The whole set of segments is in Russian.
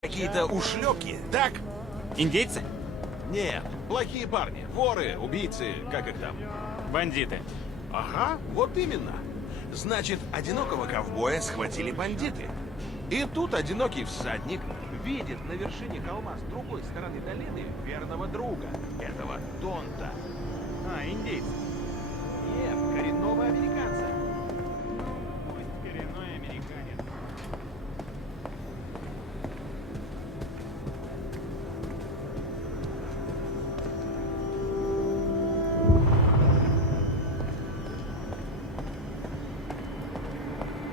Какие-то ушлепки, так? Индейцы? Нет, плохие парни, воры, убийцы, как их там? Бандиты. Ага, вот именно. Значит, одинокого ковбоя схватили бандиты. И тут одинокий всадник видит на вершине холма с другой стороны долины верного друга, этого Донта. Индейцы. Нет, коренного американца. Пусть коренной американец.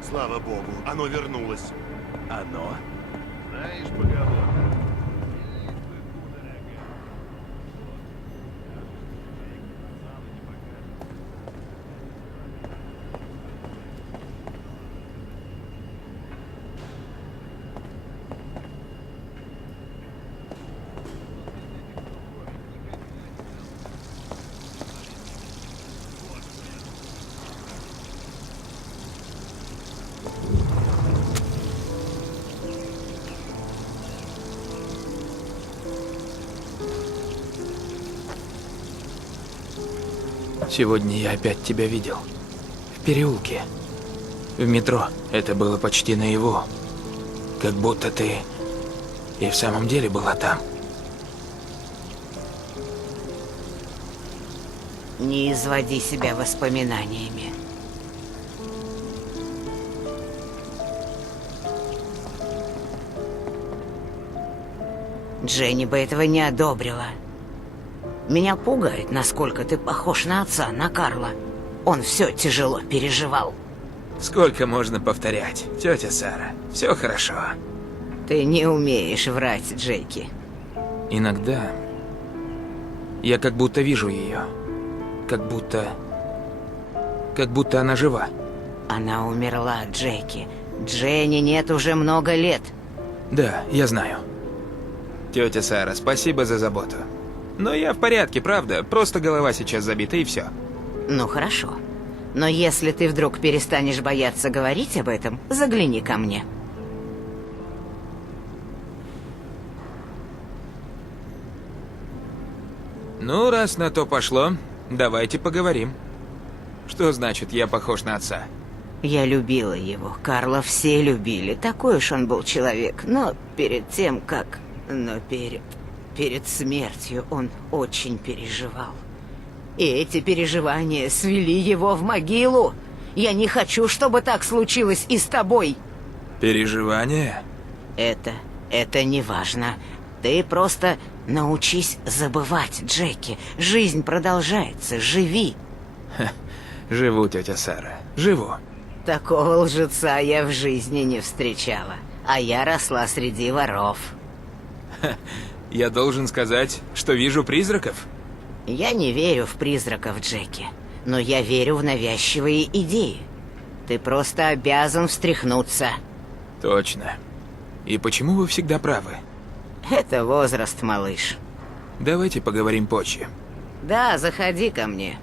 Слава богу, оно вернулось. Оно? Знаешь поговорку? Сегодня я опять тебя видел. В переулке. В метро. Это было почти наяву. Как будто ты и в самом деле была там. Не изводи себя воспоминаниями. Дженни бы этого не одобрила. Меня пугает, насколько ты похож на отца, на Карла. Он все тяжело переживал. Сколько можно повторять, тетя Сара? Все хорошо. Ты не умеешь врать, Джеки. Иногда я как будто вижу ее. Как будто она жива. Она умерла, Джеки. Дженни нет уже много лет. Да, я знаю. Тетя Сара, спасибо за заботу. Но я в порядке, правда. Просто голова сейчас забита и все. Ну хорошо. Но если ты вдруг перестанешь бояться говорить об этом, загляни ко мне. Ну, раз на то пошло, давайте поговорим. Что значит, я похож на отца? Я любила его. Карла все любили. Такой уж он был человек. Но перед тем, как... Перед смертью он очень переживал. И эти переживания свели его в могилу. Я не хочу, чтобы так случилось и с тобой. Переживания? Это не важно. Ты просто научись забывать, Джеки. Жизнь продолжается. Живи. Живу, тетя Сара, живу. Такого лжеца я в жизни не встречала. А я росла среди воров. Я должен сказать, что вижу призраков? Я не верю в призраков, Джеки. Но я верю в навязчивые идеи. Ты просто обязан встряхнуться. Точно. И почему вы всегда правы? Это возраст, малыш. Давайте поговорим позже. Да, заходи ко мне.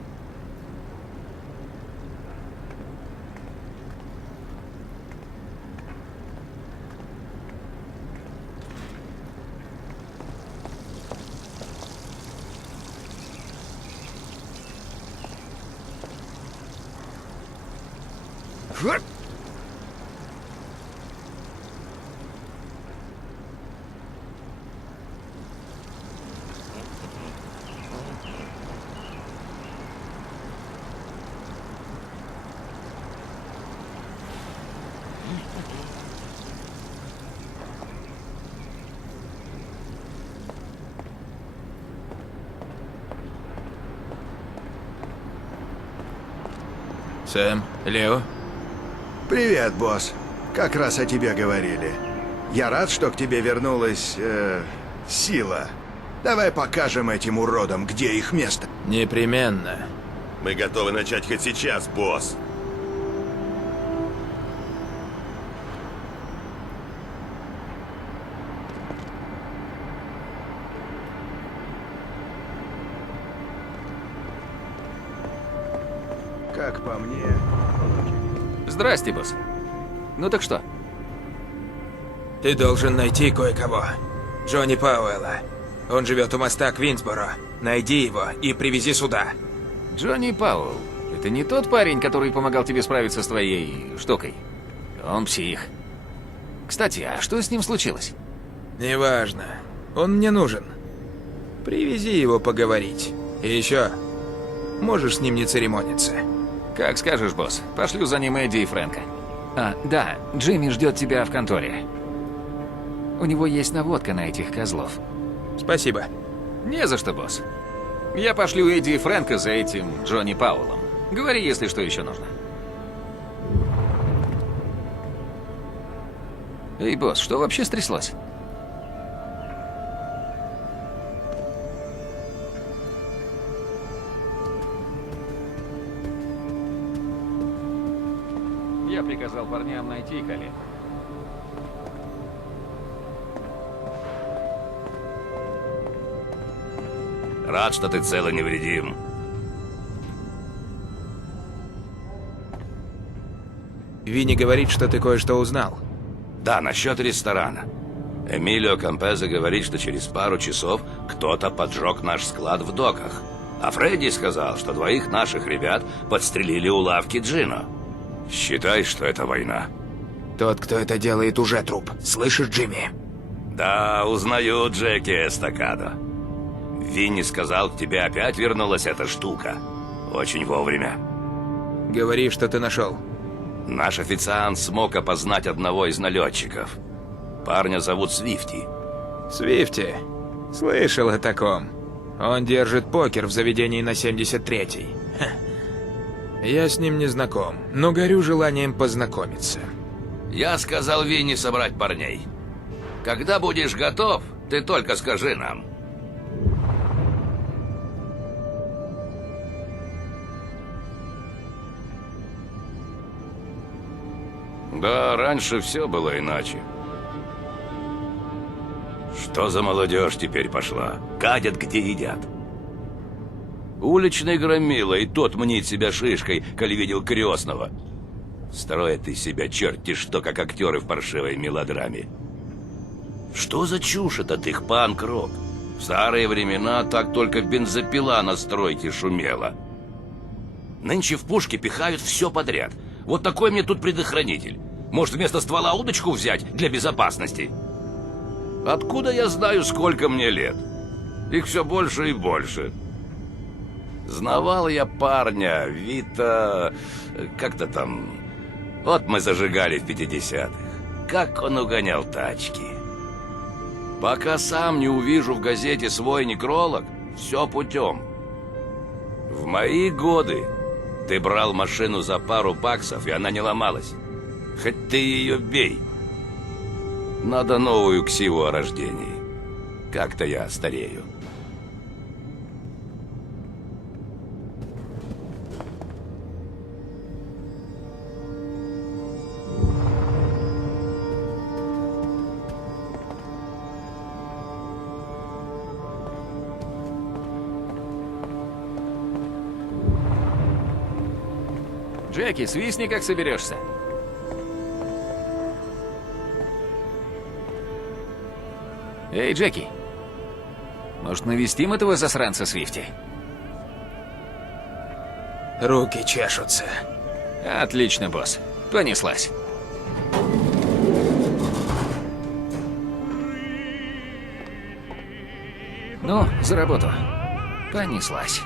Сэм, Лео? Привет, босс. Как раз о тебе говорили. Я рад, что к тебе вернулась... сила. Давай покажем этим уродам, где их место. Непременно. Мы готовы начать хоть сейчас, босс. Как по мне... Здрасте, босс. Ну так что? Ты должен найти кое-кого. Джонни Пауэлла. Он живет у моста Квинсборо. Найди его и привези сюда. Джонни Пауэлл. Это не тот парень, который помогал тебе справиться с твоей штукой? Он псих. Кстати, а что с ним случилось? Неважно. Он мне нужен. Привези его поговорить. И еще, можешь с ним не церемониться. Как скажешь, босс. Пошлю за ним Эдди и Фрэнка. А, да, Джимми ждет тебя в конторе. У него есть наводка на этих козлов. Спасибо. Не за что, босс. Я пошлю Эдди и Фрэнка за этим Джонни Пауэллом. Говори, если что еще нужно. Эй, босс, что вообще стряслось? Я приказал парням найти Калеб. Рад, что ты цел и невредим. Винни говорит, что ты кое-что узнал. Да, насчет ресторана. Эмилио Кампезе говорит, что через пару часов кто-то поджег наш склад в доках. А Фредди сказал, что 2 наших ребят подстрелили у лавки Джино. Считай, что это война. Тот, кто это делает, уже труп. Слышишь, Джимми? Да, узнаю Джеки Эстакадо. Винни сказал, к тебе опять вернулась эта штука. Очень вовремя. Говори, что ты нашел. Наш официант смог опознать одного из налетчиков. Парня зовут Свифти. Свифти. Слышал о таком. Он держит покер в заведении на 73-й. Я с ним не знаком, но горю желанием познакомиться. Я сказал Винни собрать парней. Когда будешь готов, ты только скажи нам. Да, раньше все было иначе. Что за молодежь теперь пошла? Кадят, где едят. Уличный громила, и тот мнит себя шишкой, коли видел крестного. Строят из себя черти что, как актеры в паршивой мелодраме. Что за чушь этот их панк-рок? В старые времена так только бензопила на стройке шумела. Нынче в пушки пихают все подряд. Вот такой мне тут предохранитель. Может, вместо ствола удочку взять для безопасности? Откуда я знаю, сколько мне лет? Их все больше и больше. Знавал я парня, Вита... Как-то там... Вот мы зажигали в 50-х. Как он угонял тачки. Пока сам не увижу в газете свой некролог, все путем. В мои годы ты брал машину за пару баксов, и она не ломалась. Хоть ты ее бей. Надо новую ксиву о рождении. Как-то я старею. Джеки, свистни, как соберешься. Эй, Джеки. Может, навестим этого засранца Свифти? Руки чешутся. Отлично, босс. Понеслась. Ну, за работу. Понеслась.